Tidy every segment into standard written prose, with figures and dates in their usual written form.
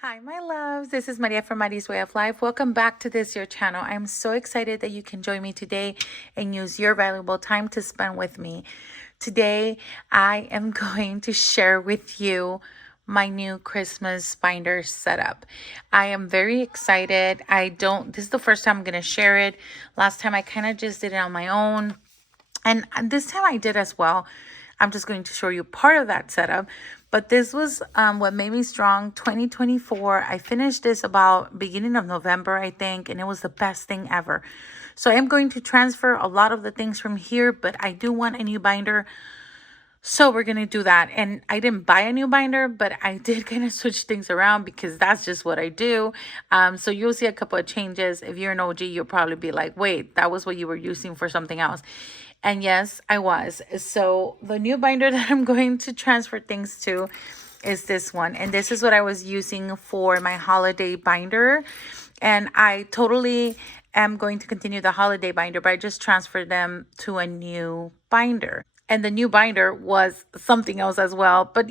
Hi, my loves. This is Maria from Mari's Way of Life. Welcome back to this your channel. I'm so excited that you can join me today and use your valuable time to spend with me. Today, I am going to share with you my new Christmas binder setup. I am very excited. This is the first time I'm going to share it. Last time I kind of just did it on my own. And this time I did as well. I'm just going to show you part of that setup. But this was what made me strong 2024. I finished this about beginning of November, I think, and it was the best thing ever. So I'm going to transfer a lot of the things from here, but I do want a new binder. So we're going to do that. And I didn't buy a new binder, but I did kind of switch things around because that's just what I do. So you'll see a couple of changes. If you're an OG, you'll probably be like, wait, that was what you were using for something else. And yes, I was. So the new binder that I'm going to transfer things to is this one. And this is what I was using for my holiday binder. And I totally am going to continue the holiday binder, but I just transferred them to a new binder. And the new binder was something else as well. But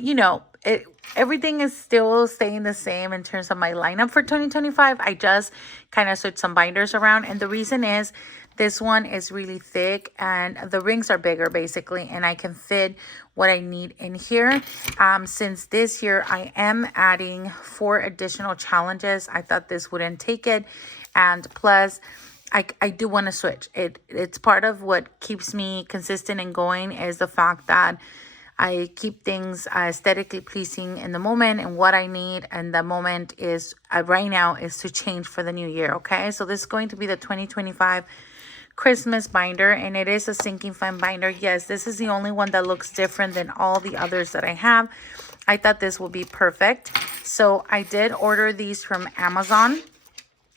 everything is still staying the same in terms of my lineup for 2025. I just kind of switched some binders around. And the reason is this one is really thick and the rings are bigger basically. And I can fit what I need in here. Since this year I am adding 4 additional challenges, I thought this wouldn't take it. And plus, I do want to switch. It's part of what keeps me consistent and going is the fact that I keep things aesthetically pleasing in the moment and what I need. And the moment is right now is to change for the new year. Okay. So this is going to be the 2025 Christmas binder, and it is a sinking fund binder. Yes, this is the only one that looks different than all the others that I have. I thought this would be perfect. So I did order these from Amazon.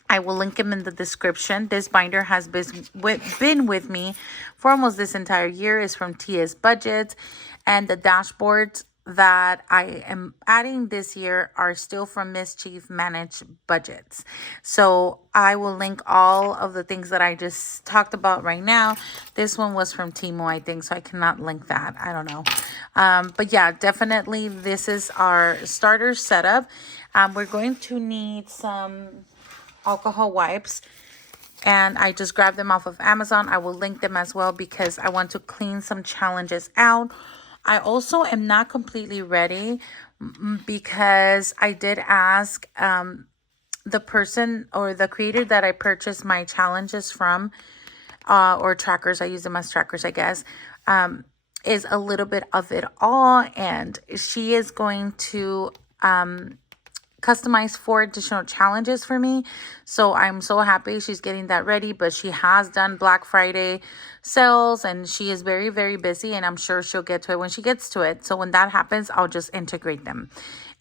I will link them in the description. This binder has been with me for almost this entire year. It's from TS Budgets. And the dashboards that I am adding this year are still from Mischief Managed Budgets. So I will link all of the things that I just talked about right now. This one was from Temu, I think, so I cannot link that. I don't know. But yeah, definitely this is our starter setup. We're going to need some alcohol wipes, and I just grabbed them off of Amazon. I will link them as well because I want to clean some challenges out. I also am not completely ready because I did ask the person or the creator that I purchased my challenges from, or trackers, I use them as trackers, I guess, is a little bit of it all, and she is going to customize 4 additional challenges for me. So I'm so happy she's getting that ready, but she has done Black Friday sales and she is very, very busy, and I'm sure she'll get to it when she gets to it. So when that happens, I'll just integrate them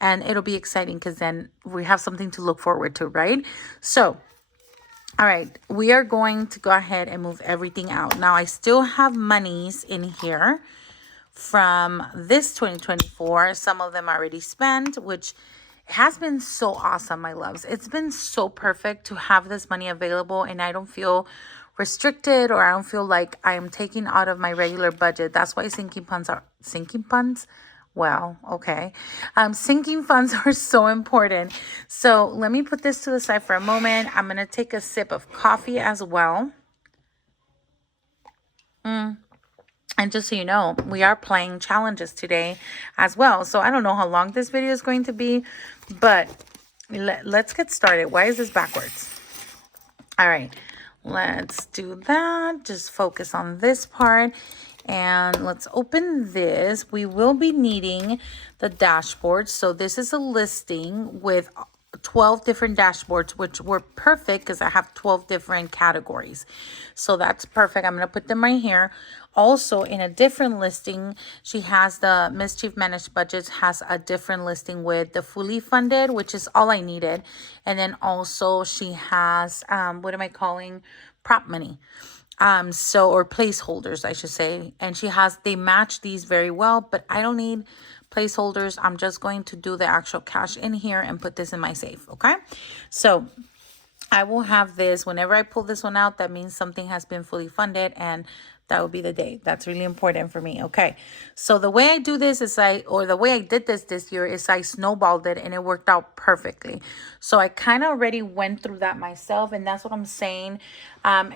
and it'll be exciting because then we have something to look forward to, right? So all right, we are going to go ahead and move everything out. Now I still have monies in here from this 2024. Some of them are already spent, which has been so awesome, my loves. It's been so perfect to have this money available, and I don't feel restricted, or I don't feel like I am taking out of my regular budget. That's why sinking funds are sinking funds. Well, okay. Sinking funds are so important. So let me put this to the side for a moment. I'm going to take a sip of coffee as well. And just so you know, we are playing challenges today as well. So I don't know how long this video is going to be, but let's get started. Why is this backwards? All right, let's do that. Just focus on this part. And let's open this. We will be needing the dashboard. So this is a listing with 12 different dashboards, which were perfect because I have 12 different categories. So that's perfect. I'm going to put them right here. Also, in a different listing, she has the Mischief Managed Budgets has a different listing with the fully funded, which is all I needed. And then also she has, what am I calling? Prop money. Or placeholders, I should say. And they match these very well, but I don't need placeholders. I'm just going to do the actual cash in here and put this in my safe. Okay. So I will have this whenever I pull this one out. That means something has been fully funded and that would be the day. That's really important for me. Okay. So the way I do this is the way I did this year is I snowballed it and it worked out perfectly. So I kind of already went through that myself, and that's what I'm saying.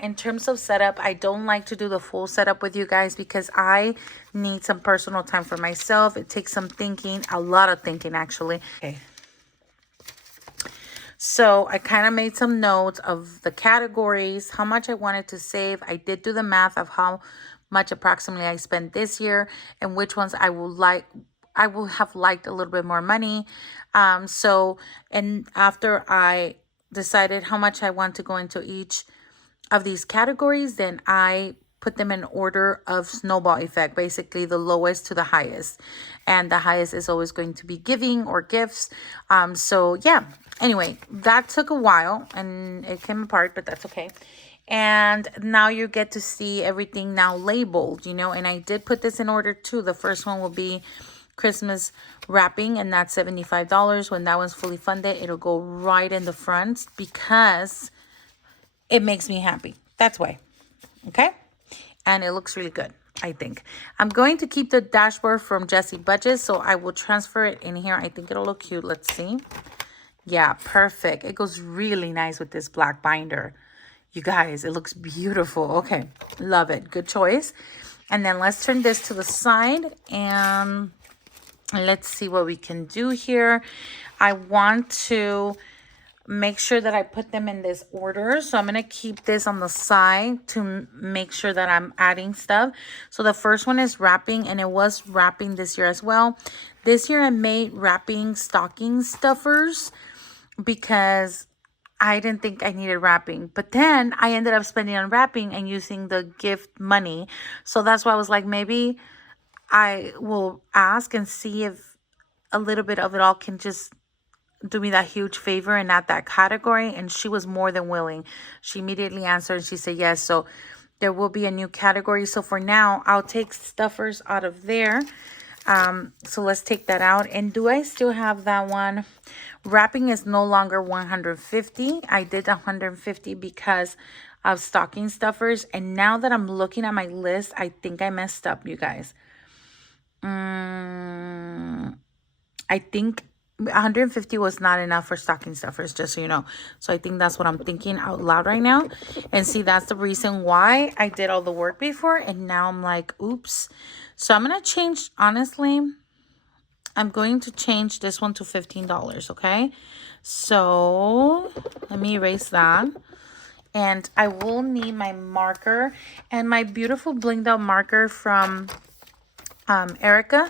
In terms of setup, I don't like to do the full setup with you guys because I need some personal time for myself. It takes some thinking, a lot of thinking actually. Okay. So I kind of made some notes of the categories, how much I wanted to save. I did do the math of how much approximately I spent this year and which ones I will have liked a little bit more money. And after I decided how much I want to go into each of these categories, then I put them in order of snowball effect, basically the lowest to the highest, and the highest is always going to be giving or gifts. So yeah, anyway, that took a while and it came apart, but that's okay. And now you get to see everything now labeled, and I did put this in order too. The first one will be Christmas wrapping, and that's $75. When that one's fully funded, it'll go right in the front because it makes me happy. That's why. Okay. And it looks really good, I think. I'm going to keep the dashboard from Jessie Budget, so I will transfer it in here. I think it'll look cute. Let's see. Yeah, perfect. It goes really nice with this black binder. You guys, it looks beautiful. Okay, love it. Good choice. And then let's turn this to the side and let's see what we can do here. I want to make sure that I put them in this order. So I'm going to keep this on the side to make sure that I'm adding stuff. So the first one is wrapping, and it was wrapping this year as well. This year I made wrapping stocking stuffers because I didn't think I needed wrapping. But then I ended up spending on wrapping and using the gift money. So that's why I was like, maybe I will ask and see if a little bit of it all can just do me that huge favor and add that category. And she was more than willing. She immediately answered and she said yes. So there will be a new category. So for now, I'll take stuffers out of there. So let's take that out. And do I still have that one? Wrapping is no longer 150. I did 150 because of stocking stuffers. And now that I'm looking at my list, I think I messed up, you guys. I think 150 was not enough for stocking stuffers, just so you know. So I think that's what I'm thinking out loud right now. And see, that's the reason why I did all the work before. And now I'm like, oops. So I'm going to change, honestly, I'm going to change this one to $15, okay? So let me erase that. And I will need my marker and my beautiful blinged out marker from Erica.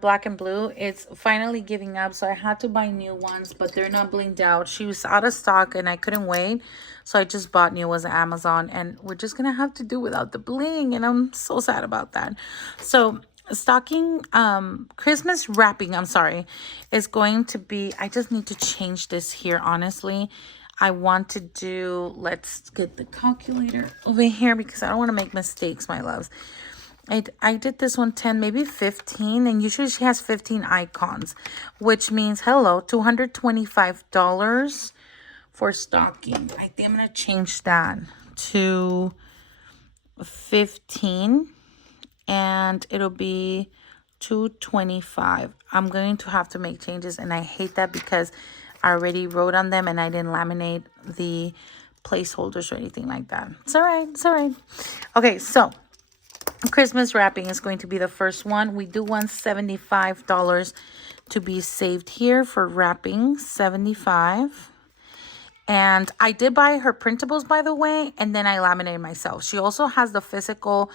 Black and blue. It's finally giving up, so I had to buy new ones, but they're not blinged out. She was out of stock and I couldn't wait, so I just bought new ones at Amazon, and we're just gonna have to do without the bling, and I'm so sad about that. So stocking Christmas wrapping, I'm sorry, is going to be, I just need to change this here. Honestly, I want to do, let's get the calculator over here because I don't want to make mistakes, my loves. I did this one 10, maybe 15, and usually she has 15 icons, which means, hello, $225 for stocking. I think I'm going to change that to 15, and it'll be $225. I'm going to have to make changes, and I hate that because I already wrote on them and I didn't laminate the placeholders or anything like that. It's all right. It's all right. Okay, so Christmas wrapping is going to be the first one. We do want $75 to be saved here for wrapping, $75. And I did buy her printables, by the way, and then I laminated myself. She also has the physical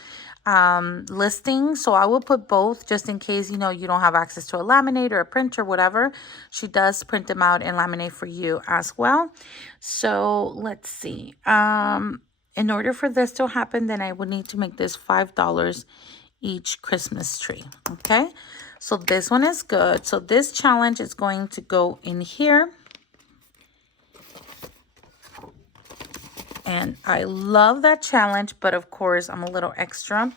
listing, so I will put both just in case, you don't have access to a laminate or a printer, whatever. She does print them out and laminate for you as well. So let's see. In order for this to happen, then I would need to make this $5 each Christmas tree. Okay, so this one is good. So this challenge is going to go in here. And I love that challenge, but of course I'm a little extra.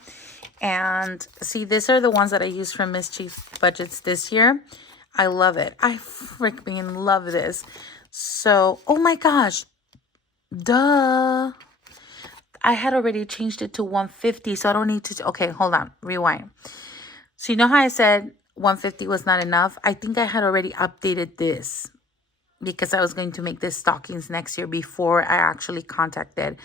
And see, these are the ones that I used from Mischief Budgets this year. I love it. I freaking love this. So, oh my gosh, duh. I had already changed it to 150, so I don't need to. Okay, hold on. Rewind. So you know how I said 150 was not enough? I think I had already updated this because I was going to make this stockings next year before I actually contacted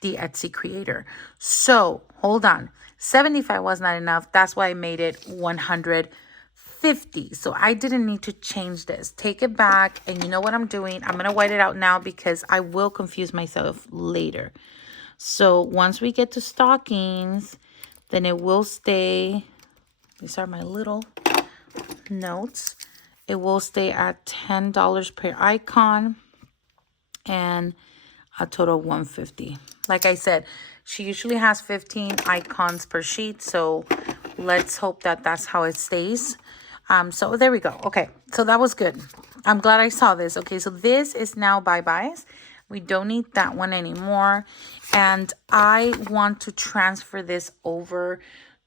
the Etsy creator. So hold on. 75 was not enough. That's why I made it 150. So I didn't need to change this. Take it back. And you know what I'm doing? I'm going to white it out now because I will confuse myself later. So once we get to stockings, then it will stay. These are my little notes. It will stay at $10 per icon and a total of 150. Like I said, she usually has 15 icons per sheet, so let's hope that that's how it stays. So there we go. Okay, so that was good. I'm glad I saw this. Okay, so this is now bye-byes. We don't need that one anymore. And I want to transfer this over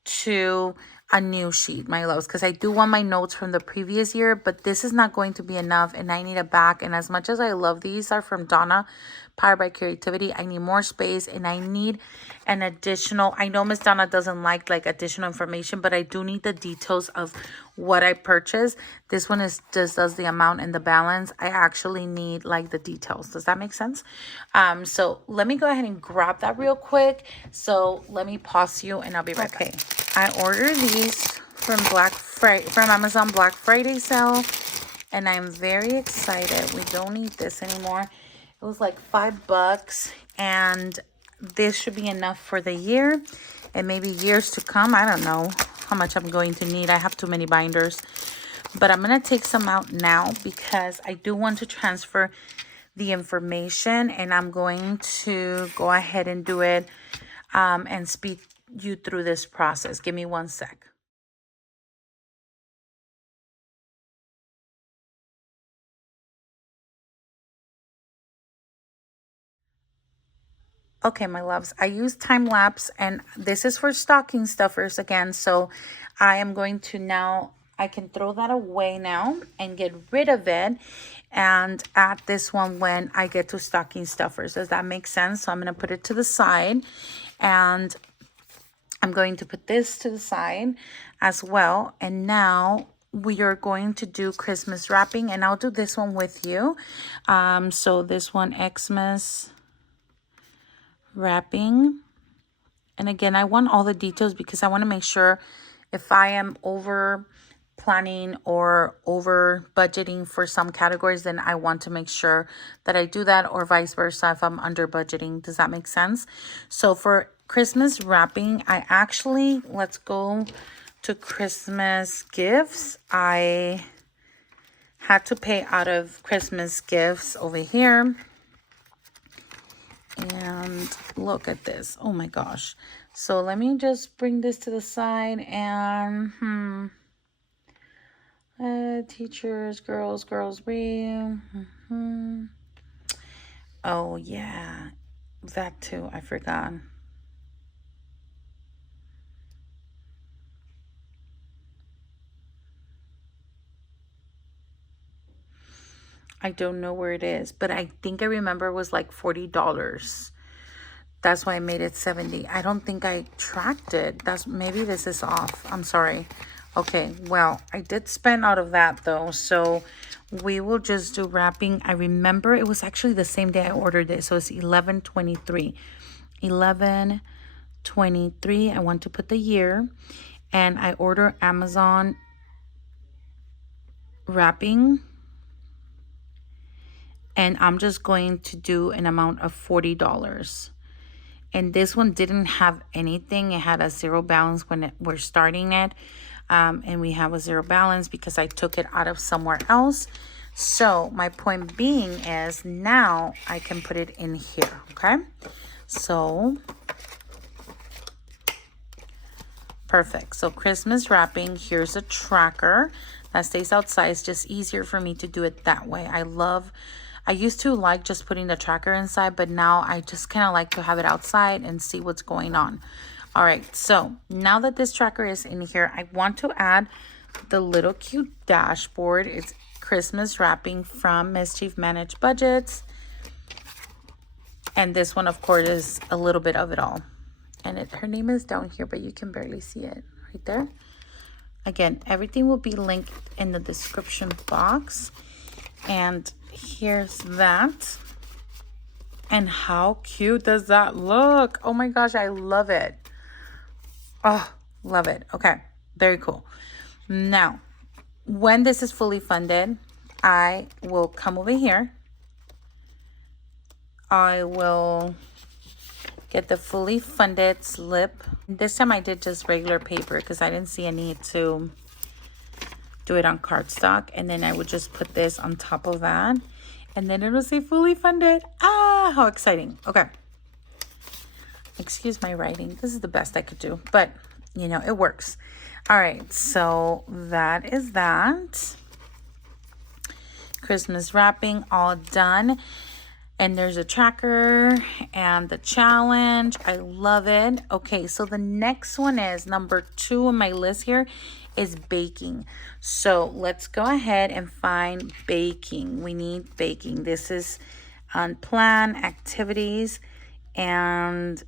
to a new sheet, my loves, because I do want my notes from the previous year, but this is not going to be enough and I need a back. And as much as I love these are from Donna, Powered by Creativity, I need more space and I need an additional. I know Miss Donna doesn't like additional information, but I do need the details of what I purchased. This one is just does the amount and the balance. I actually need like the details. Does that make sense? So let me go ahead and grab that real quick. So let me pause you and I'll be right back. I ordered these from Amazon Black Friday sale, and I'm very excited. We don't need this anymore. It was like $5, and this should be enough for the year and maybe years to come. I don't know how much I'm going to need. I have too many binders, but I'm going to take some out now because I do want to transfer the information, and I'm going to go ahead and do it and speed you through this process. Give me 1 sec. Okay, my loves, I use time lapse, and this is for stocking stuffers again. So I am going to now, I can throw that away now and get rid of it and add this one when I get to stocking stuffers. Does that make sense? So I'm going to put it to the side, and I'm going to put this to the side as well. And now we are going to do Christmas wrapping, and I'll do this one with you. So this one, Xmas wrapping. And again, I want all the details because I want to make sure if I am over planning or over budgeting for some categories, then I want to make sure that I do that, or vice versa if I'm under budgeting. Does that make sense? So for Christmas wrapping, I actually, let's go to Christmas gifts. I had to pay out of Christmas gifts over here. And look at this. Oh my gosh. So let me just bring this to the side and teachers, girls read. Oh yeah, that too. I forgot. I don't know where it is, but I think I remember it was like $40. That's why I made it 70. I don't think I tracked it. Maybe this is off. I'm sorry. Okay, well, I did spend out of that though, so we will just do wrapping. I remember it was actually the same day I ordered it, so it's 11/23. 11/23. I want to put the year, and I order Amazon wrapping, and I'm just going to do an amount of $40. And this one didn't have anything. It had a zero balance when we're starting it. And we have a zero balance because I took it out of somewhere else. So my point being is now I can put it in here, okay? So, perfect. So Christmas wrapping, here's a tracker that stays outside. It's just easier for me to do it that way. I used to like just putting the tracker inside, but now I just kind of like to have it outside and see what's going on. All right, so now that this tracker is in here, I want to add the little cute dashboard. It's Christmas wrapping from Mischief Managed Budgets. And this one, of course, is a little bit of it all. And her name is down here, but you can barely see it right there. Again, everything will be linked in the description box. And here's that. And how cute does that look? Oh my gosh, I love it. Oh, love it. Okay, very cool. Now, when this is fully funded, I will come over here. I will get the fully funded slip. This time I did just regular paper because I didn't see a need to do it on cardstock. And then I would just put this on top of that. And then it'll say fully funded. Ah, how exciting. Okay. Excuse my writing. This is the best I could do. But, you know, it works. All right. So that is that. Christmas wrapping all done. And there's a tracker and the challenge. I love it. Okay, so the next one is number 2 on my list here is baking. So let's go ahead and find baking. We need baking. This is unplanned activities. And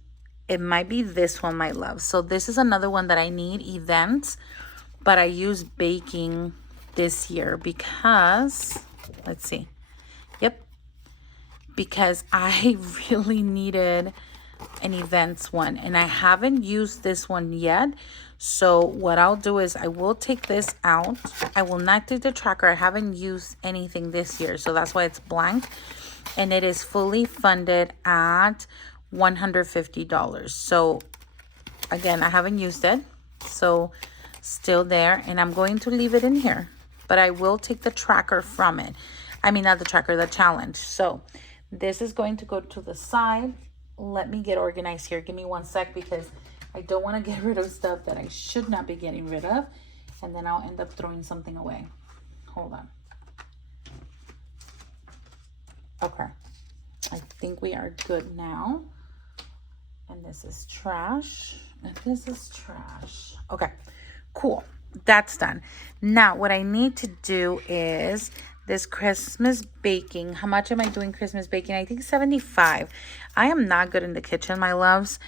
it might be this one, my love. So this is another one that I need, events. But I use baking this year because, let's see. Yep. Because I really needed an events one. And I haven't used this one yet. So what I'll do is I will take this out. I will not take the tracker. I haven't used anything this year. So that's why it's blank. And it is fully funded at $150. So again, I haven't used it. So still there. And I'm going to leave it in here. But I will take the tracker from it. I mean, not the tracker, the challenge. So this is going to go to the side. Let me get organized here. Give me 1 sec because I don't want to get rid of stuff that I should not be getting rid of. And then I'll end up throwing something away. Hold on. Okay. I think we are good now. And this is trash. And this is trash. Okay. Cool. That's done. Now, what I need to do is this Christmas baking. How much am I doing Christmas baking? I think 75. I am not good in the kitchen, my loves.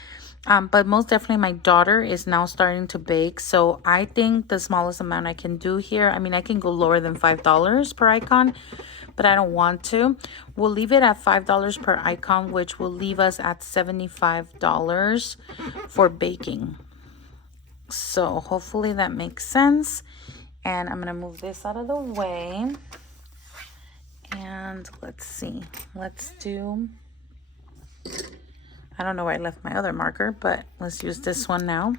But most definitely my daughter is now starting to bake. So I think the smallest amount I can do here, I mean, I can go lower than $5 per icon, but I don't want to. We'll leave it at $5 per icon, which will leave us at $75 for baking. So hopefully that makes sense. And I'm going to move this out of the way. And let's see. Let's do... I don't know where I left my other marker, but let's use this one now.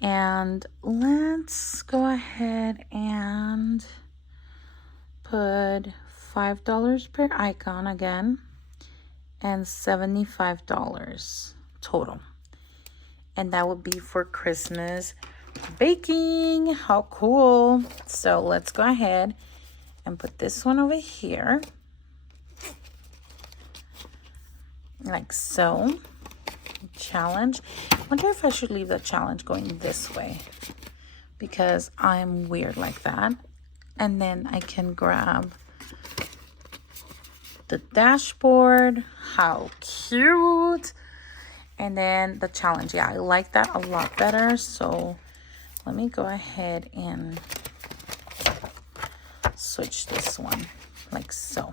And let's go ahead and put $5 per icon again. And $75 total. And that would be for Christmas baking. How cool. So let's go ahead and put this one over here. Like so. Challenge. I wonder if I should leave the challenge going this way. Because I'm weird like that. And then I can grab the dashboard. How cute. And then the challenge. Yeah, I like that a lot better. So let me go ahead and switch this one like so.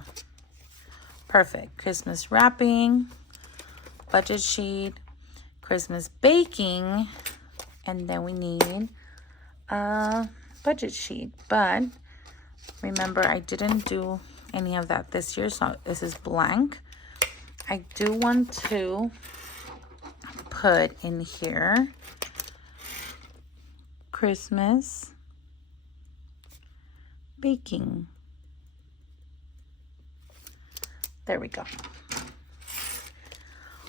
Perfect. Christmas wrapping, budget sheet, Christmas baking, and then we need a budget sheet. But remember, I didn't do any of that this year, so this is blank. I do want to put in here Christmas baking. There we go.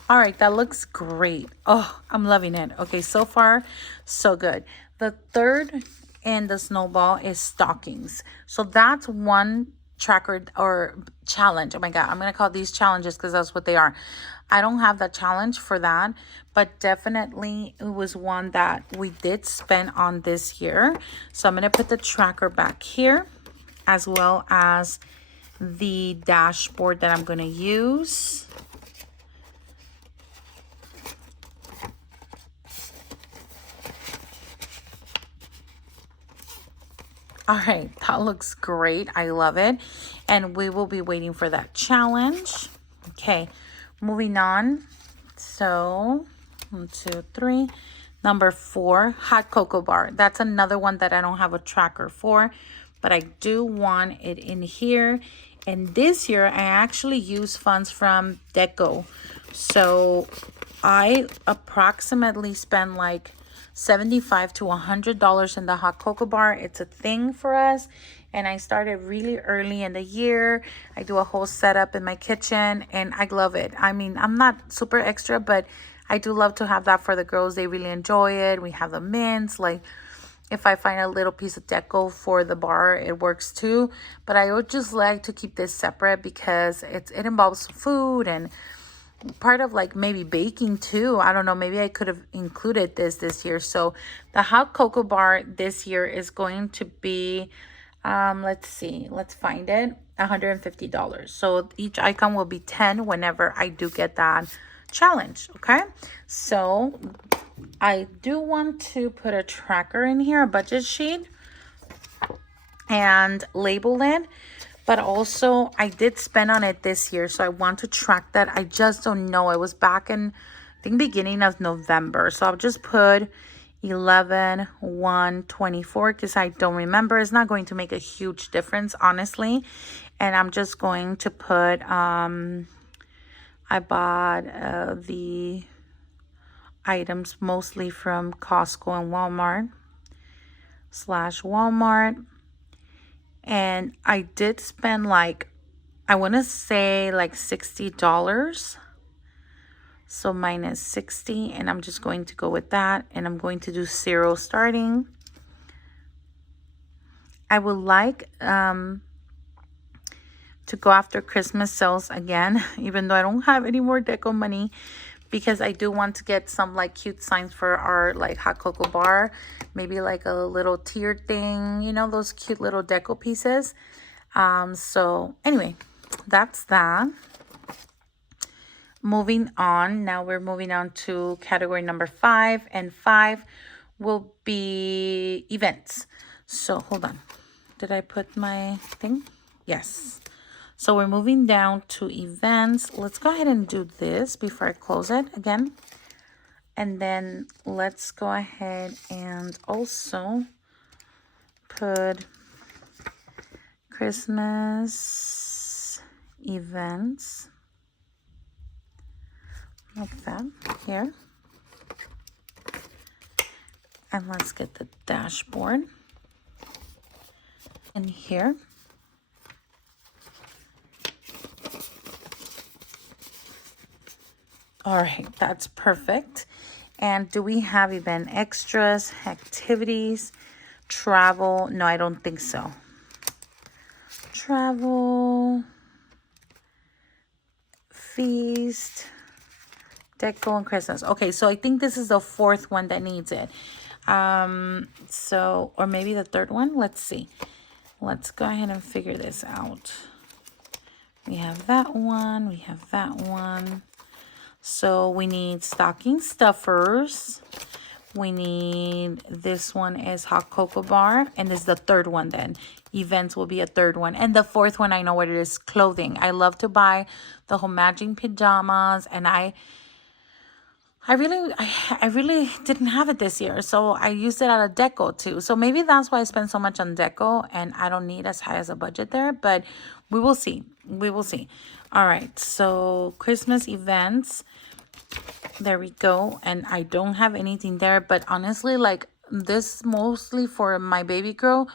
All right, that looks great. Oh, I'm loving it. Okay, so far, so good. The third in the snowball is stockings. So that's one tracker or challenge. Oh my God, I'm going to call these challenges because that's what they are. I don't have the challenge for that, but definitely it was one that we did spend on this year. So I'm going to put the tracker back here as well as the dashboard that I'm going to use. All right, that looks great. I love it. And we will be waiting for that challenge. Okay, moving on. So, 1, 2, 3. Number 4, hot cocoa bar. That's another one that I don't have a tracker for, but I do want it in here. And this year, I actually use funds from Deco. So, I approximately spend like $75 to $100 in the hot cocoa bar. It's a thing for us. And I started really early in the year. I do a whole setup in my kitchen and I love it. I mean, I'm not super extra, but I do love to have that for the girls. They really enjoy it. We have the mints. Like if I find a little piece of deco for the bar, it works too. But I would just like to keep this separate because it involves food and part of like maybe baking too. I don't know, maybe I could have included this year. So the hot cocoa bar this year is going to be let's see, let's find it, $150. So each icon will be 10 whenever I do get that challenge. Okay, so I do want to put a tracker in here, a budget sheet, and label it. But also, I did spend on it this year, so I want to track that. I just don't know. It was back in, I think, beginning of November. So I'll just put 11/1/24 because I don't remember. It's not going to make a huge difference, honestly. And I'm just going to put, I bought the items mostly from Costco and Walmart/Walmart. And I did spend like, I want to say like $60. So minus 60. And I'm just going to go with that. And I'm going to do 0 starting. I would like to go after Christmas sales again, even though I don't have any more deco money. Because I do want to get some like cute signs for our like hot cocoa bar. Maybe like a little tier thing, you know, those cute little deco pieces. So anyway, that's that. Moving on. Now we're moving on to category number 5. And 5 will be events. So hold on. Did I put my thing? Yes. So we're moving down to events. Let's go ahead and do this before I close it again. And then let's go ahead and also put Christmas events. Like that here. And let's get the dashboard in here. All right, that's perfect. And do we have event extras, activities, travel? No, I don't think so. Travel, feast, deco, and Christmas. Okay, so I think this is the 4th one that needs it. So, or maybe the 3rd one. Let's see. Let's go ahead and figure this out. We have that one. We have that one. So we need stocking stuffers. We need, this one is hot cocoa bar. And this is the 3rd one then. Events will be a 3rd one. And the 4th one, I know what it is, clothing. I love to buy the whole matching pajamas. And I really didn't have it this year. So I used it out of deco too. So maybe that's why I spend so much on deco. And I don't need as high as a budget there. But we will see. We will see. All right. So Christmas events. There we go. And I don't have anything there, but honestly, like this mostly for my baby girl,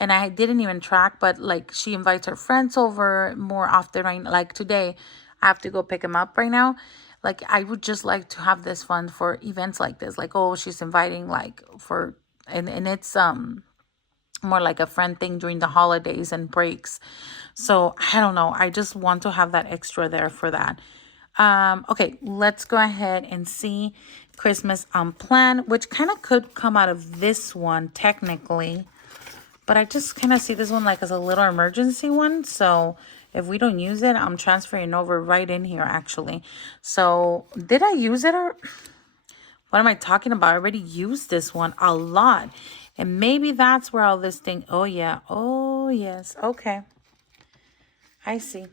and I didn't even track, but like she invites her friends over more often. Right, like today I have to go pick them up right now. Like I would just like to have this fund for events like this, like, oh, she's inviting like for, and it's more like a friend thing during the holidays and breaks. So I don't know, I just want to have that extra there for that. Okay, let's go ahead and see Christmas unplanned, which kind of could come out of this one technically, but I just kind of see this one like as a little emergency one. So if we don't use it, I'm transferring over right in here actually. So did I use it, or what am I talking about? I already used this one a lot. And maybe that's where all this thing, oh yeah, oh yes, okay. I see.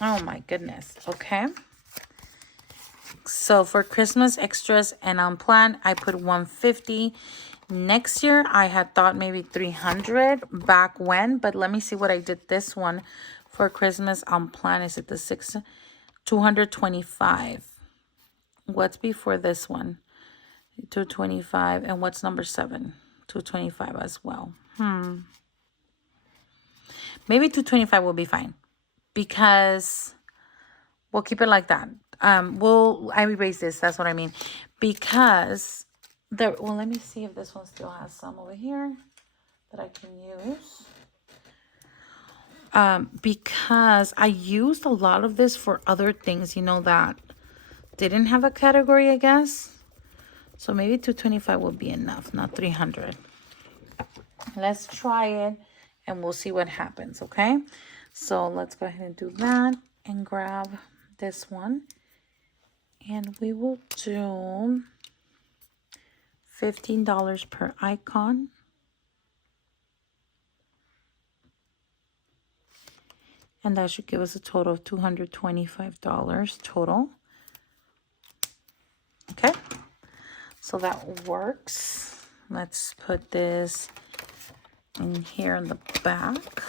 Oh my goodness, okay. So for Christmas extras and unplanned, I put 150. Next year, I had thought maybe 300 back when, but let me see what I did this one for Christmas unplanned. Is it the 6? 225. What's before this one? 225. And what's number 7? 225 as well. Maybe 225 will be fine because we'll keep it like that. I erase this. That's what I mean. Because well, let me see if this one still has some over here that I can use. Because I used a lot of this for other things, you know, that didn't have a category, I guess. So maybe 225 will be enough, not 300. Let's try it and we'll see what happens, okay? So let's go ahead and do that and grab this one. And we will do $15 per icon. And that should give us a total of $225 total. Okay, so that works. Let's put this in here in the back.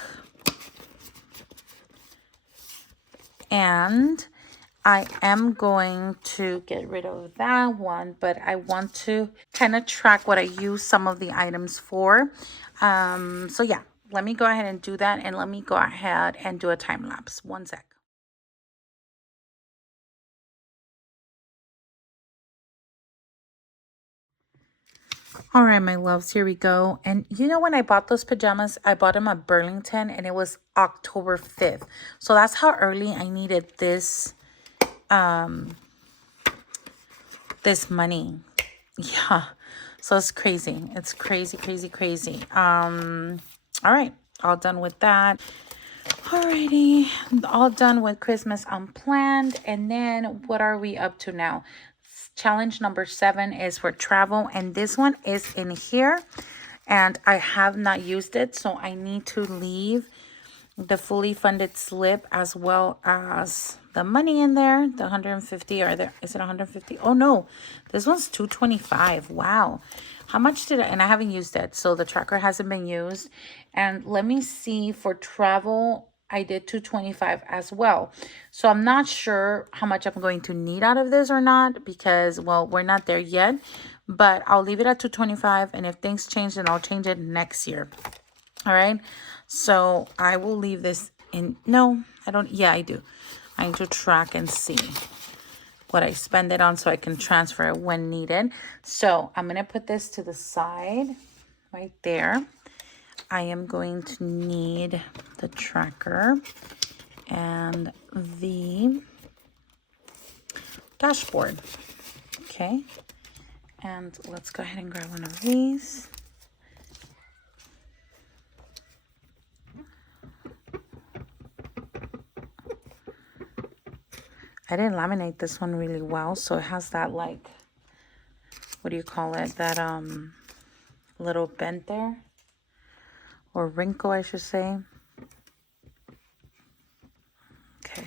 And I am going to get rid of that one, but I want to kind of track what I use some of the items for. So yeah, let me go ahead and do that, and let me go ahead and do a time lapse. One sec. All right, my loves, here we go. And you know, when I bought those pajamas, I bought them at Burlington and it was October 5th. So that's how early I needed this this money. Yeah. So it's crazy. It's crazy, crazy, crazy. All right, all done with that. Alrighty, all done with Christmas unplanned. And then what are we up to now? Challenge number 7 is for travel, and this one is in here and I have not used it, so I need to leave the fully funded slip as well as the money in there, the 150, or there is it 150? Oh no, this one's 225. Wow. How much did and I haven't used it, so the tracker hasn't been used. And let me see, for travel I did 225 as well. So I'm not sure how much I'm going to need out of this or not, because, well, we're not there yet, but I'll leave it at 225. And if things change, then I'll change it next year. All right. So I will leave this in. No, I don't. Yeah, I do. I need to track and see what I spend it on so I can transfer it when needed. So I'm going to put this to the side right there. I am going to need the tracker and the dashboard. Okay. And let's go ahead and grab one of these. I didn't laminate this one really well, so it has that, like, what do you call it? That little bend there, or wrinkle, I should say. Okay,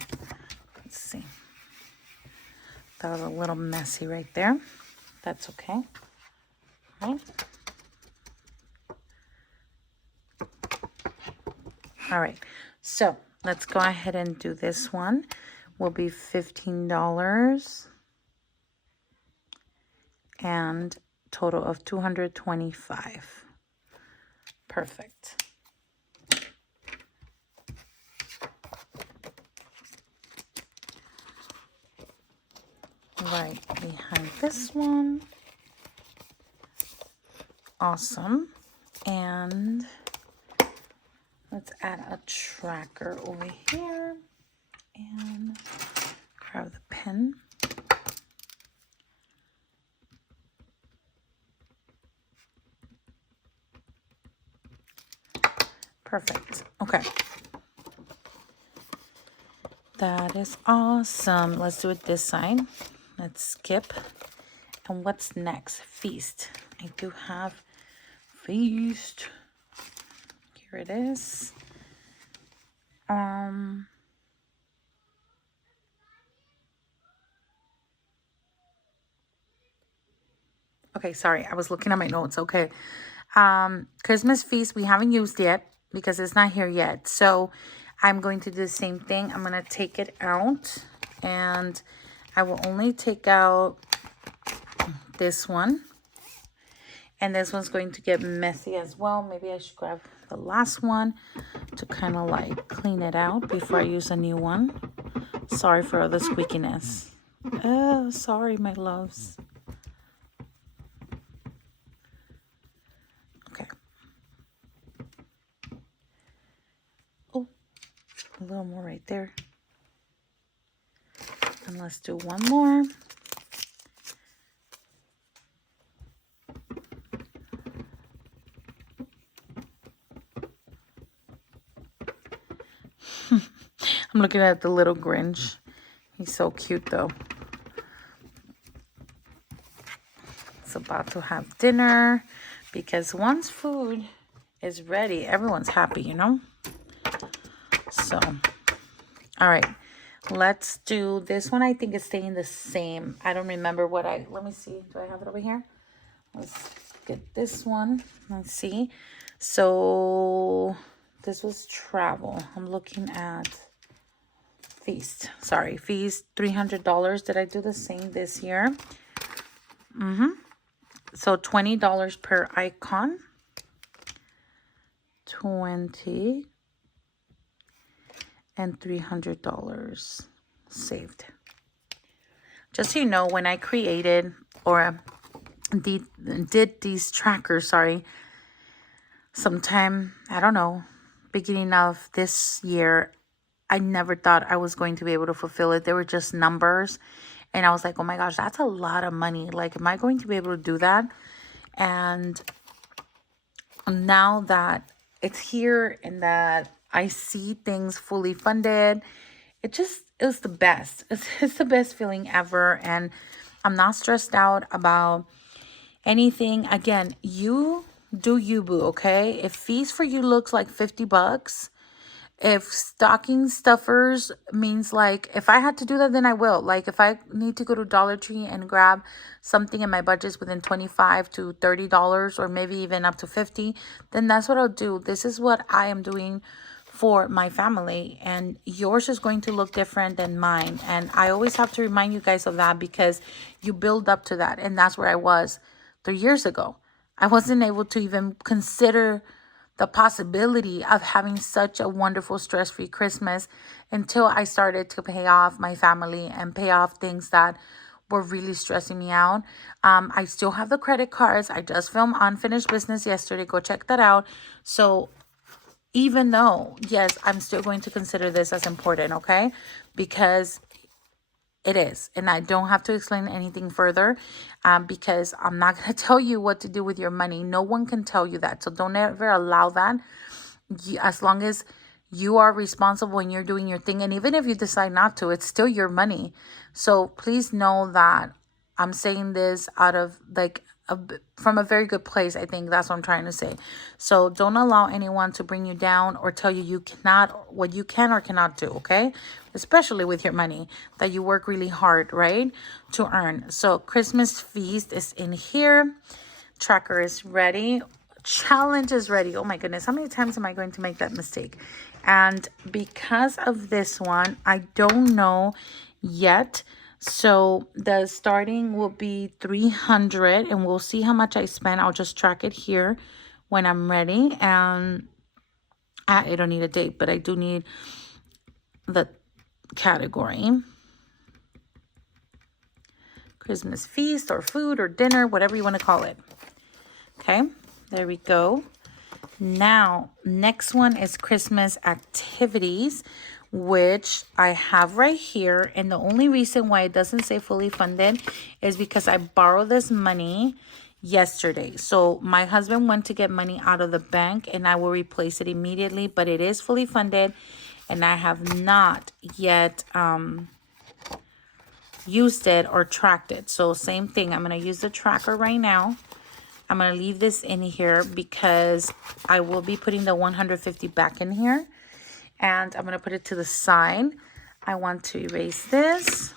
let's see. That was a little messy right there. That's okay. All right. All right. So let's go ahead and do this one. Will be $15 and total of 225. Perfect. Right behind this one. Awesome. And let's add a tracker over here and grab the pen. Perfect. Okay. That is awesome. Let's do it this side. Let's skip. And what's next? Feast. I do have Feast. Here it is. Okay, sorry. I was looking at my notes. Okay. Christmas Feast we haven't used yet because it's not here yet. So I'm going to do the same thing. I'm going to take it out, and I will only take out this one. And this one's going to get messy as well. Maybe I should grab the last one to kind of like clean it out before I use a new one. Sorry for all the squeakiness. Oh, sorry, my loves. Okay. Oh, a little more right there. And let's do one more. I'm looking at the little Grinch. He's so cute though. It's about to have dinner because once food is ready, everyone's happy, you know? So, all right. Let's do this one. I think it's staying the same. I don't remember what let me see. Do I have it over here? Let's get this one. Let's see. So this was travel. I'm looking at Feast. Sorry, Feast, $300. Did I do the same this year? So $20 per icon. 20 and $300 saved. Just so you know, when I created or did these trackers, sometime, I don't know, beginning of this year, I never thought I was going to be able to fulfill it. They were just numbers. And I was like, oh my gosh, that's a lot of money. Like, am I going to be able to do that? And now that it's here and that I see things fully funded, it was the best. It's the best feeling ever. And I'm not stressed out about anything. Again, you do you, boo, okay? If Feast for you looks like $50, if stocking stuffers means like, if I had to do that, then I will. Like, if I need to go to Dollar Tree and grab something in my budget's within $25 to $30 or maybe even up to $50, then that's what I'll do. This is what I am doing for my family, and yours is going to look different than mine. And I always have to remind you guys of that because you build up to that. And that's where I was 3 years ago. I wasn't able to even consider the possibility of having such a wonderful stress-free Christmas until I started to pay off my family and pay off things that were really stressing me out. I still have the credit cards. I just filmed Unfinished Business yesterday. Go check that out. So even though, yes, I'm still going to consider this as important, okay? Because it is. And I don't have to explain anything further because I'm not going to tell you what to do with your money. No one can tell you that. So don't ever allow that. As long as you are responsible and you're doing your thing. And even if you decide not to, it's still your money. So please know that I'm saying this out of like from a very good place. I think that's what I'm trying to say. So don't allow anyone to bring you down or tell you cannot, what you can or cannot do, okay? Especially with your money that you work really hard, right, to earn. So Christmas Feast is in here. Tracker is ready. Challenge is ready. Oh my goodness, how many times am I going to make that mistake? And because of this one, I don't know yet. So the starting will be 300 and we'll see how much I spend. I'll just track it here when I'm ready. And I don't need a date, but I do need the category. Christmas feast or food or dinner, whatever you want to call it. Okay, there we go. Now, next one is Christmas activities, which I have right here. And the only reason why it doesn't say fully funded is because I borrowed this money yesterday. So my husband went to get money out of the bank and I will replace it immediately, but it is fully funded and I have not yet used it or tracked it. So same thing, I'm going to use the tracker right now. I'm going to leave this in here because I will be putting the 150 back in here. And I'm going to put it to the side. I want to erase this.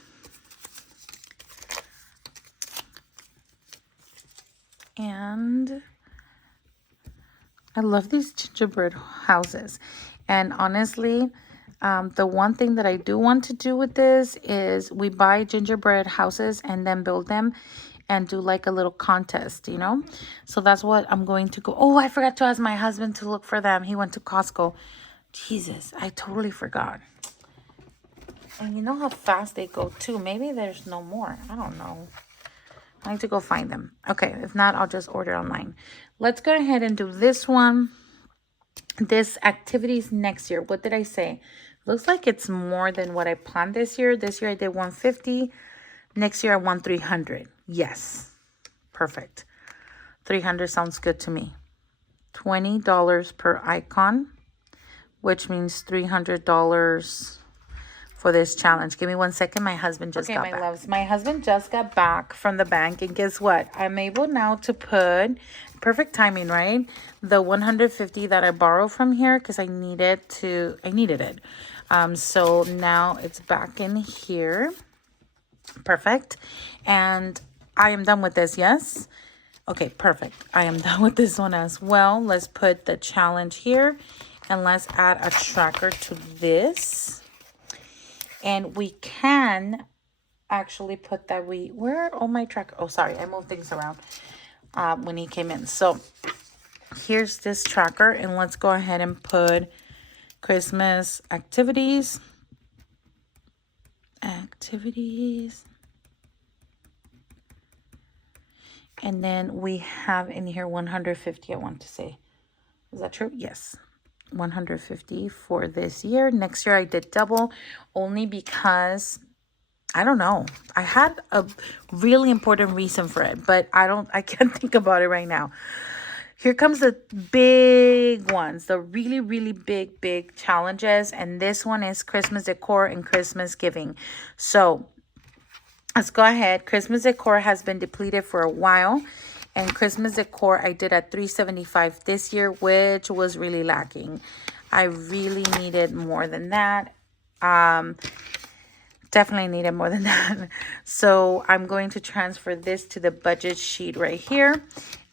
And I love these gingerbread houses. And honestly, the one thing that I do want to do with this is we buy gingerbread houses and then build them and do like a little contest, you know? So that's what I'm going to go. Oh, I forgot to ask my husband to look for them. He went to Costco. Jesus, I totally forgot. And you know how fast they go too. Maybe there's no more. I don't know. I need to go find them. Okay, if not, I'll just order online. Let's go ahead and do this one. This activities next year. What did I say? Looks like it's more than what I planned this year. This year I did 150. Next year I want 300. Yes. Perfect. 300 sounds good to me. $20 per icon, which means $300 for this challenge. Give me 1 second. My husband just got back. Okay, my loves. My husband just got back from the bank. And guess what? I'm able now to put, perfect timing, right? The 150 that I borrowed from here because I needed it. So now it's back in here. Perfect. And I am done with this, yes? Okay, perfect. I am done with this one as well. Let's put the challenge here. And let's add a tracker to this. And we can actually put that where are all my tracker? Oh, sorry, I moved things around when he came in. So here's this tracker, and let's go ahead and put Christmas activities. And then we have in here 150, I want to say. Is that true? Yes. 150 for this year. Next year I did double only because I don't know. I had a really important reason for it, but I can't think about it right now. Here comes the big ones, the really, really big challenges. And this one is Christmas decor and Christmas giving. So let's go ahead. Christmas decor has been depleted for a while. And Christmas decor I did at $375 this year, which was really lacking. I really needed more than that. Definitely needed more than that. So I'm going to transfer this to the budget sheet right here.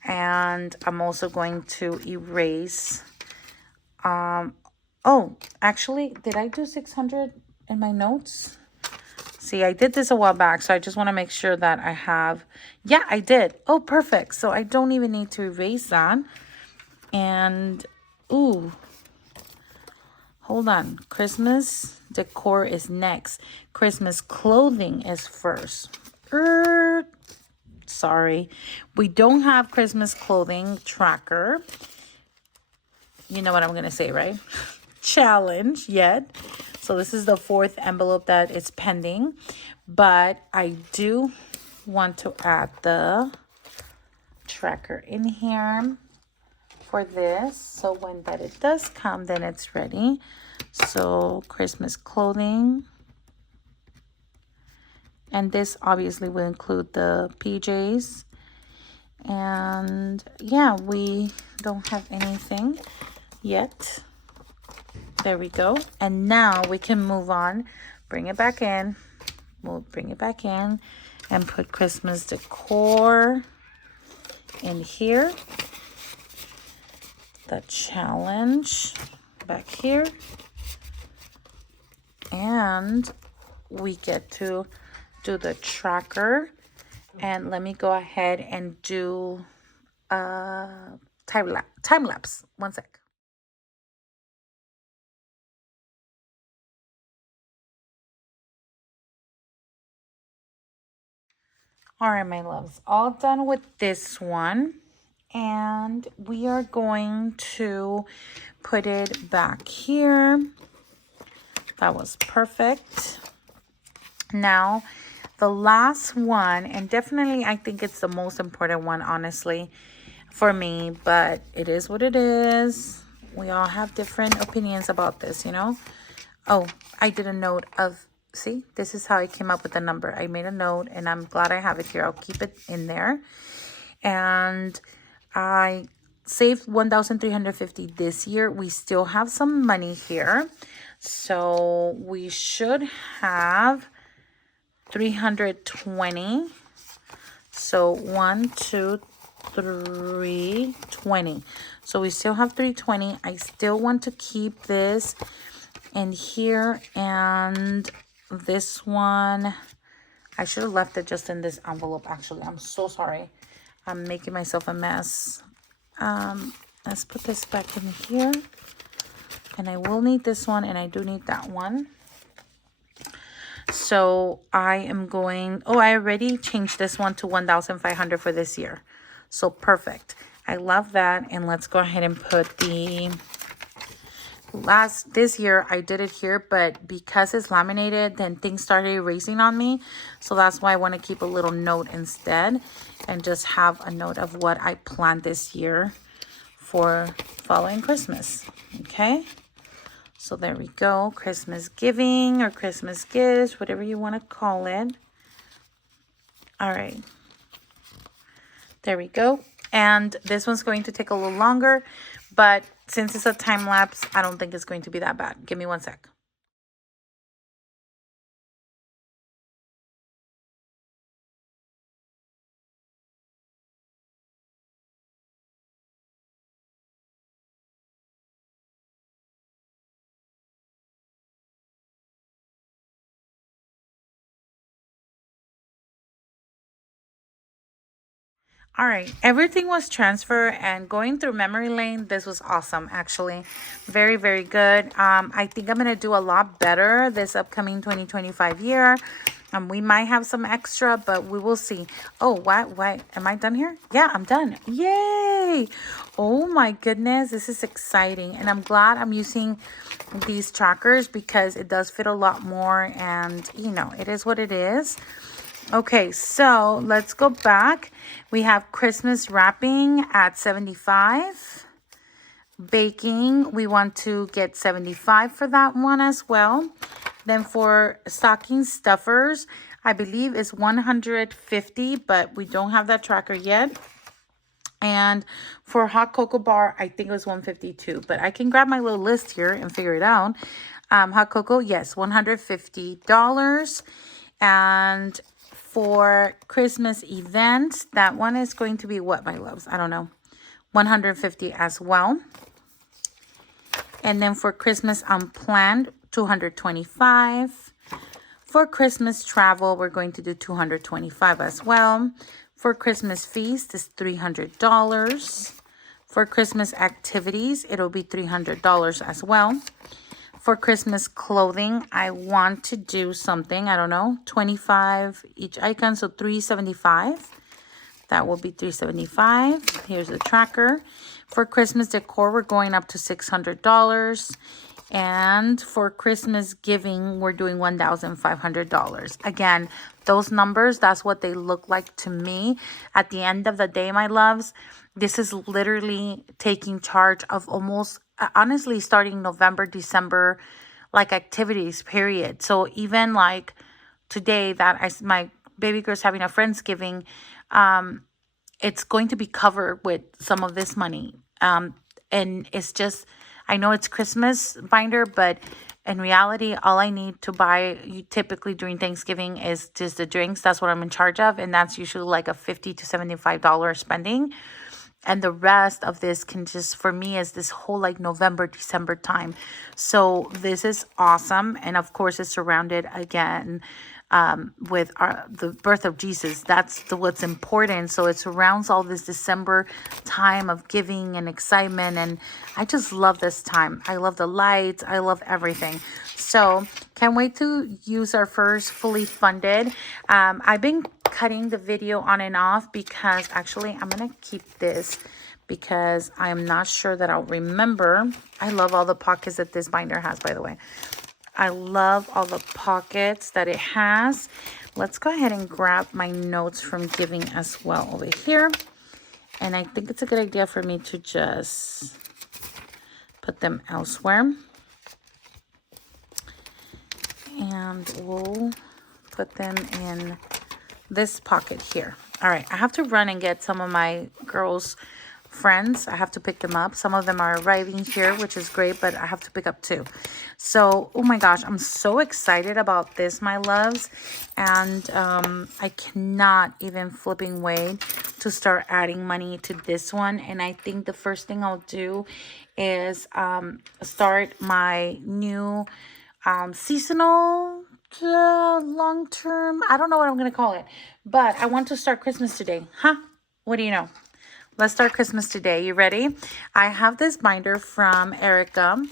And I'm also going to erase. Oh, actually, did I do 600 in my notes? See, I did this a while back, so I just want to make sure that I have... Yeah, I did. Oh, perfect. So I don't even need to erase that. And, ooh. Hold on. Christmas decor is next. Christmas clothing is first. Sorry. We don't have Christmas clothing tracker. You know what I'm going to say, right? Challenge yet. So this is the 4th envelope that is pending, but I do want to add the tracker in here for this. So when that it does come, then it's ready. So Christmas clothing. And this obviously will include the PJs. And yeah, we don't have anything yet. There we go. And now we can move on. Bring it back in. We'll bring it back in and put Christmas decor in here. The challenge back here. And we get to do the tracker. And let me go ahead and do time lapse. 1 sec. All right, my loves, all done with this one. And we are going to put it back here. That was perfect. Now, the last one, and definitely I think it's the most important one, honestly, for me, but it is what it is. We all have different opinions about this, you know? Oh, I did a note of See, this is how I came up with the number. I made a note and I'm glad I have it here. I'll keep it in there. And I saved 1,350 this year. We still have some money here. So we should have 320. So 1, 2, 3, 20. So we still have 320. I still want to keep this in here, and this one, I should have left it just in this envelope. Actually, I'm so sorry. I'm making myself a mess. Let's put this back in here, and I will need this one, and I do need that one. So I am going, oh, I already changed this one to 1,500 for this year. So perfect. I love that. And let's go ahead and put the this year I did it here, but because it's laminated, then things started erasing on me. So that's why I want to keep a little note instead and just have a note of what I planned this year for following Christmas. Okay. So there we go. Christmas giving or Christmas gifts, whatever you want to call it. All right. There we go. And this one's going to take a little longer, but since it's a time lapse, I don't think it's going to be that bad. Give me 1 sec. All right, everything was transferred, and going through memory lane, this was awesome, actually. Very, very good. I think I'm going to do a lot better this upcoming 2025 year. We might have some extra, but we will see. Oh, what? Am I done here? Yeah, I'm done. Yay! Oh my goodness, this is exciting. And I'm glad I'm using these trackers because it does fit a lot more, and, you know, it is what it is. Okay, so let's go back. We have Christmas wrapping at 75. Baking, we want to get 75 for that one as well. Then for stocking stuffers, I believe is 150, but we don't have that tracker yet. And for hot cocoa bar, I think it was 152, but I can grab my little list here and figure it out. Hot cocoa, yes, $150. And for Christmas events, that one is going to be what, my loves? I don't know. 150 as well. And then for Christmas unplanned, 225. For Christmas travel, we're going to do 225 as well. For Christmas feast is $300. For Christmas activities, it'll be $300 as well. For Christmas clothing, I want to do something, I don't know, 25 each icon, so $375. That will be $375. Here's the tracker. For Christmas decor, we're going up to $600. And for Christmas giving, we're doing $1,500. Again, those numbers, that's what they look like to me. At the end of the day, my loves, this is literally taking charge of almost, honestly, starting November, December, like activities, period. So even like today that my baby girl's having a Friendsgiving, it's going to be covered with some of this money. And it's just, I know it's Christmas binder, but in reality, all I need to buy typically during Thanksgiving is just the drinks. That's what I'm in charge of. And that's usually like a $50 to $75 spending. And the rest of this can just, for me, is this whole like November, December time. So this is awesome. And of course, it's surrounded again with the birth of Jesus. That's what's important. So it surrounds all this December time of giving and excitement. And I just love this time. I love the lights. I love everything. So can't wait to use our first fully funded. I've been cutting the video on and off because actually I'm going to keep this because I'm not sure that I'll remember. I love all the pockets that this binder has, by the way. I love all the pockets that it has. Let's go ahead and grab my notes from giving as well over here. And I think it's a good idea for me to just put them elsewhere. And we'll put them in this pocket here. All right, I have to run and get some of my girls' friends. I have to pick them up. Some of them are arriving here, which is great, but I have to pick up two. So, oh my gosh, I'm so excited about this, my loves. And I cannot even flipping wait to start adding money to this one. And I think the first thing I'll do is start my new seasonal long term. I don't know what I'm going to call it, but I want to start Christmas today. Huh? What do you know? Let's start Christmas today. You ready? I have this binder from Erica,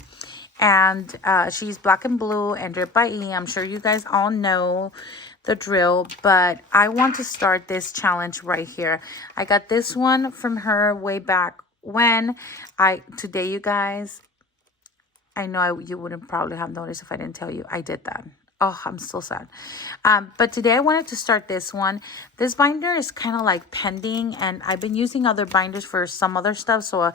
and she's black and blue and drip by E. I'm sure you guys all know the drill, but I want to start this challenge right here. I got this one from her way back when. Today, you guys, I know you wouldn't probably have noticed if I didn't tell you. I did that. Oh, I'm so sad. But today I wanted to start this one. This binder is kind of like pending, and I've been using other binders for some other stuff. So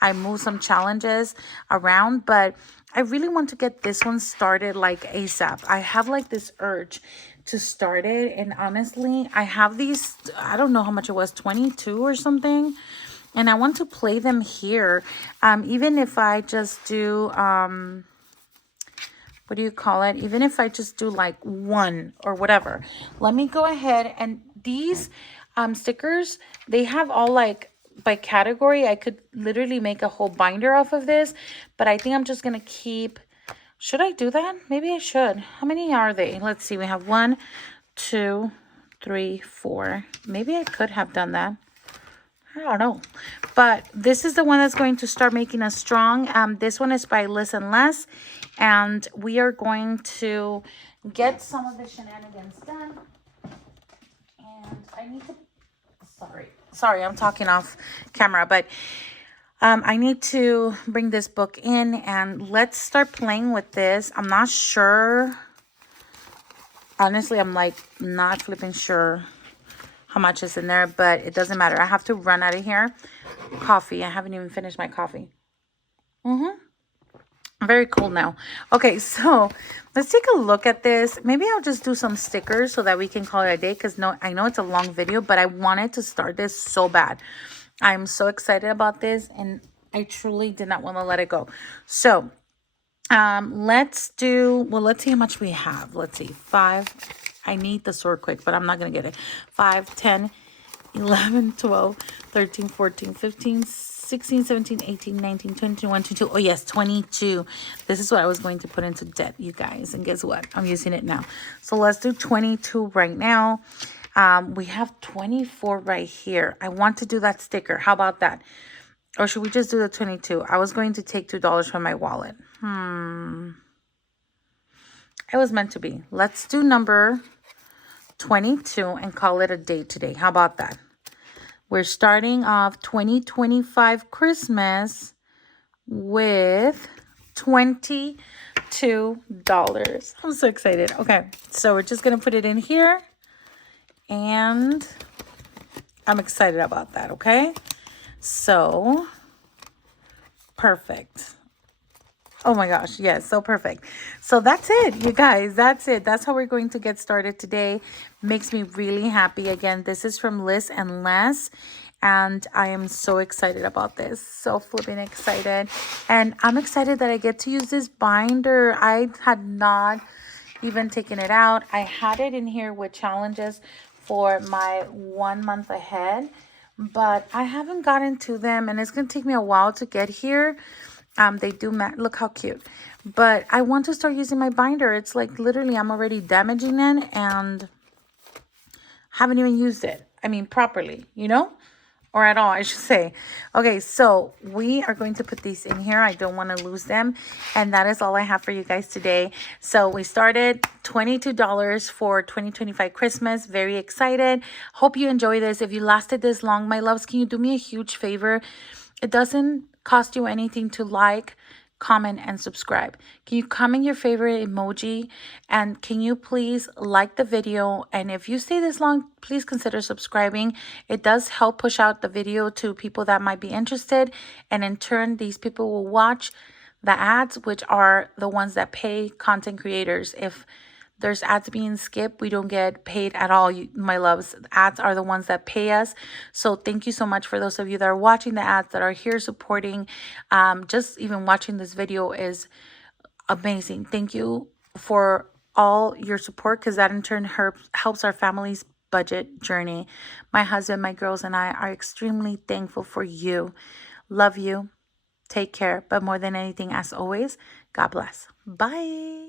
I moved some challenges around, but I really want to get this one started like ASAP. I have like this urge to start it. And honestly, I have these, I don't know how much it was, 22 or something. And I want to play them here. Even if I just do, what do you call it? Even if I just do like one or whatever. Let me go ahead, and these stickers, they have all like by category. I could literally make a whole binder off of this, but I think I'm just going to keep, should I do that? Maybe I should. How many are they? Let's see. We have 1, 2, 3, 4. Maybe I could have done that. I don't know, but this is the one that's going to start making us strong. This one is by Liz and Les, and we are going to get some of the shenanigans done. And I need to, sorry, I'm talking off camera, but I need to bring this book in, and let's start playing with this. I'm not sure. Honestly, I'm like not flipping sure how much is in there, but it doesn't matter. I have to run out of here. Coffee. I haven't even finished my coffee. I'm very cold now. Okay, so let's take a look at this. Maybe I'll just do some stickers so that we can call it a day, because I know it's a long video, but I wanted to start this so bad. I'm so excited about this, and I truly did not want to let it go. So let's see how much we have. Let's see, 5. I need the sword quick, but I'm not going to get it. 5, 10, 11, 12, 13, 14, 15, 16, 17, 18, 19, 20, 21, 22. Oh, yes, 22. This is what I was going to put into debt, you guys. And guess what? I'm using it now. So let's do 22 right now. We have 24 right here. I want to do that sticker. How about that? Or should we just do the 22? I was going to take $2 from my wallet. It was meant to be. Let's do number 22 and call it a day today. How about that? We're starting off 2025 Christmas with $22. I'm so excited. Okay, so we're just going to put it in here. And I'm excited about that, okay? So, perfect. Oh my gosh, yes, so perfect. So that's it, you guys. That's it. That's how we're going to get started today. Makes me really happy. Again, this is from Liz and Les, and I am so excited about this. So flipping excited. And I'm excited that I get to use this binder. I had not even taken it out. I had it in here with challenges for my 1 month ahead, but I haven't gotten to them, and it's going to take me a while to get here. They do look how cute, but I want to start using my binder. It's like literally I'm already damaging it and haven't even used it. I mean, properly, or at all, I should say. Okay, so we are going to put these in here. I don't want to lose them. And that is all I have for you guys today. So we started $22 for 2025 Christmas. Very excited. Hope you enjoy this. If you lasted this long, my loves, can you do me a huge favor? It doesn't cost you anything to like, comment, and subscribe. Can you comment your favorite emoji? And can you please like the video? And if you stay this long, please consider subscribing. It does help push out the video to people that might be interested. And in turn, these people will watch the ads, which are the ones that pay content creators. If there's ads being skipped, we don't get paid at all, my loves. Ads are the ones that pay us. So thank you so much for those of you that are watching the ads, that are here supporting. Just even watching this video is amazing. Thank you for all your support, because that in turn helps our family's budget journey. My husband, my girls, and I are extremely thankful for you. Love you. Take care. But more than anything, as always, God bless. Bye.